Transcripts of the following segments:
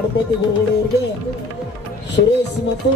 ಗಣಪತಿ ಗುರುಗಳವರಿಗೆ ಸುರೇಶ್ ಮತ್ತು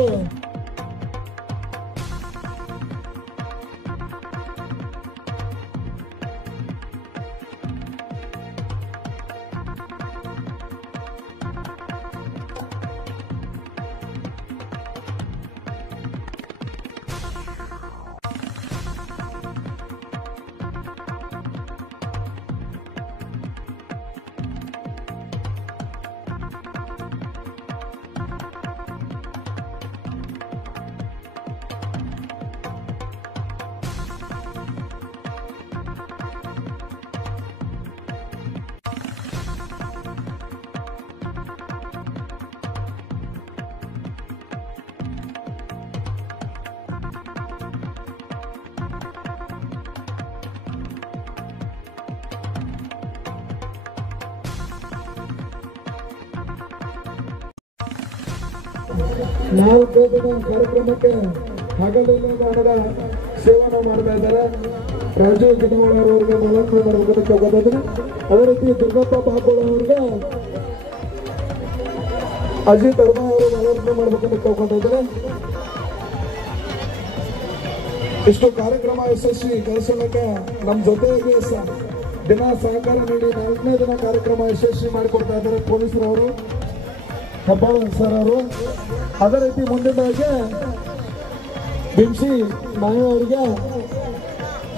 ನಾಲ್ಕು ದಿನ ಕಾರ್ಯಕ್ರಮಕ್ಕೆ ಹಗಲಿಲ್ಲದ ಹಣದ ಸೇವನೆ ಮಾಡ್ತಾ ಇದ್ದಾರೆ. ರಾಜೀವ್ ಗಿನವಾಳ ಅವರಿಗೆ ಮಾಲಾರ್ಪಣೆ ಮಾಡಬೇಕಂತ ಕೇಳ್ಕೊತಿದ್ರೆ, ಅದೇ ರೀತಿ ದುರ್ಗಪ್ಪ ಬಾಗೋಳ ಅವರಿಗೆ ಅಜಿತ್ ಅರ್ಮ ಅವರು ಮಾಲಾರ್ಪಣೆ ಮಾಡಬೇಕಂತ ಕೇಳ್ಕೊತಿದ್ದಾರೆ. ಇಷ್ಟು ಕಾರ್ಯಕ್ರಮ ಯಶಸ್ವಿಗೊಳಿಸಲಿಕ್ಕೆ ನಮ್ಮ ಜೊತೆಗೆ ದಿನ ಸಹಕಾರ ನೀಡಿ 4ನೇ ದಿನ ಕಾರ್ಯಕ್ರಮ ಯಶಸ್ವಿ ಮಾಡಿಕೊಡ್ತಾ ಇದ್ದಾರೆ ಪೊಲೀಸರವರು, ಹೆಬ್ಬಾಳ ಸರ್ ಅವರು. ಅದೇ ರೀತಿ ಮುಂದಿನದಾಗಿ ಬಿಂಸಿ ನಾಯ ಅವರಿಗೆ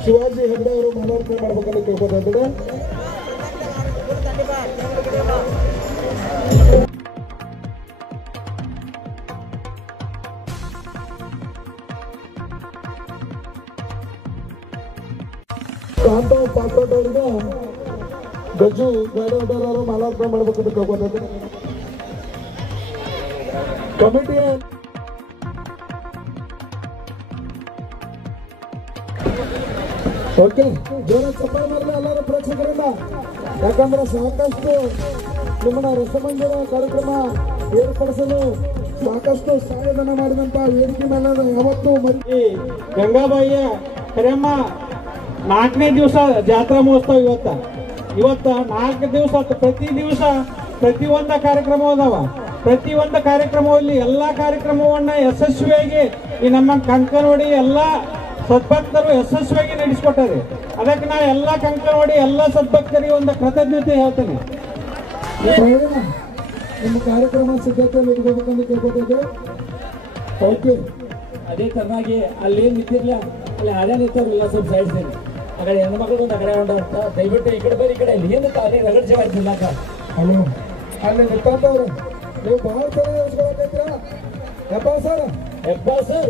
ಶಿವಾಜಿ ಹೆಗ್ಡೆ ಅವರು ಮಾಲಾರ್ಪಣೆ ಮಾಡಬೇಕಂತ ಕೇಳ್ಕೊತಾ ಇದ್ದಾರೆ. ಕಾಂತವ್ ಪಾತ್ರೋಟ್ ಅವರಿಗೆ ಗಜ್ಜು ಗಾಡಿ ಅವರು ಮಾಲಾರ್ಪಣೆ ಮಾಡಬೇಕಂತ ಕೇಳ್ಕೊತಾ ಇದ್ದಾರೆ. ಕಮಿಟಿ ಓಕೆ, ಜೋರ ಚಪ್ಪಾಳೆ ಮಾಡಲಿ ಎಲ್ಲರೂ ಪ್ರೇಕ್ಷಕರಿಂದ. ಯಾಕಂದ್ರೆ ಸಾಕಷ್ಟು ನಿಮ್ಮನ್ನ ರಸಮಂಜರ ಕಾರ್ಯಕ್ರಮ ಏರ್ಪಡಿಸಲು ಸಾಕಷ್ಟು ಸಹಾಯಧನ ಮಾಡಿದಂತ ವೇದಿಕೆ ಮೇಲೆ ಯಾವತ್ತು ಗಂಗಾಬಾಯಿಯ ಕರೆಯಮ್ಮ 4ನೇ ದಿವಸ ಜಾತ್ರಾ ಮಹೋತ್ಸವ. ಇವತ್ತ 4 ದಿವಸ ಪ್ರತಿ ದಿವಸ ಪ್ರತಿಯೊಂದ ಕಾರ್ಯಕ್ರಮ ಅದಾವ. ಪ್ರತಿಯೊಂದು ಕಾರ್ಯಕ್ರಮದಲ್ಲಿ ಎಲ್ಲಾ ಕಾರ್ಯಕ್ರಮವನ್ನ ಯಶಸ್ವಿಯಾಗಿ ಈ ನಮ್ಮ ಕಂಕನವಾಡಿ ಎಲ್ಲ ಸದ್ಭಕ್ತರು ಯಶಸ್ವಿಯಾಗಿ ನಡೆಸಿಕೊಟ್ಟಾರೆ. ಅದಕ್ಕೆ ನಾ ಎಲ್ಲ ಕಂಕನವಾಡಿ ಎಲ್ಲ ಸದ್ಭಕ್ತರಿಗೆ ಒಂದು ಕೃತಜ್ಞತೆ ಹೇಳ್ತೇನೆ. ನಿಮ್ಮ ಕಾರ್ಯಕ್ರಮ ಸಿದ್ಧತೆಯಲ್ಲಿ ಇಟ್ಕೋಬೇಕಂತ ಕೇಳ್ಕೊತಿದ್ದೆ. ಓಕೆ, ಅದೇ ತರನಾಗಿ ಅಲ್ಲಿ ಏನ್ ನಿಂತಿರ್ಲ ಅಲ್ಲಿ ಅದೇ ನಿಂತವ್ರಲ್ಲ ಸ್ವಲ್ಪ ಸಾಯಿಸ್ತೇನೆ. ಆ ಕಡೆ ಹೆಣ್ಮಕ್ಳು ಒಂದು ಅಗಡೆ ಹೊಂಟ ದಯವಿಟ್ಟು ಈ ಕಡೆ ಬರೀ ಈ ಕಡೆ ಅಲ್ಲಿ ಏನು ಅಲ್ಲಿ ರಗಡ್ ಜಗ ಇಲ್ಲ. ಹಲೋ, ಅಲ್ಲಿ ನಿಂತವ್ರು ನೀವು ಬಹಳ ಚೆನ್ನಾಗಿ ಹೆಬ್ಬಾಳ್ ಸರ್ ಸರ್